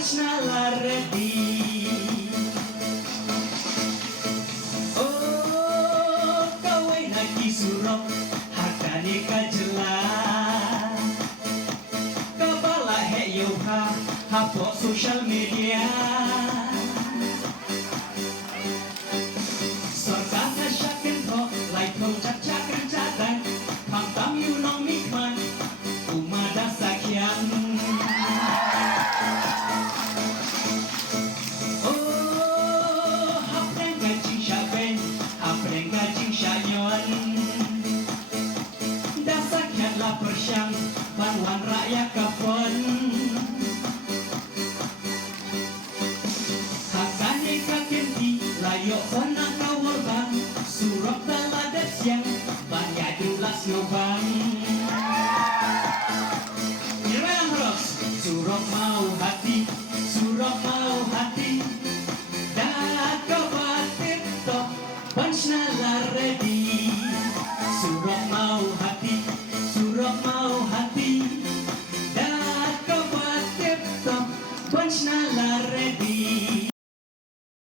Punch ready. Oh, kawai lagi surok hakani kajela. Kabala he yoha hapo social media. Sorkan syakin ho like ho cak rencatan. Kam you know me man. Umada sakyan. Dasakyanlah persyang banwan rakyat kapon. Hakane kakenti layok kona kawarban. Surok taladat siang banyak diulas ngobang. Irang ros surok mau hati, surok mau hati. Dah kabatit tok punch ready. Surok mau hati, surok mau hati.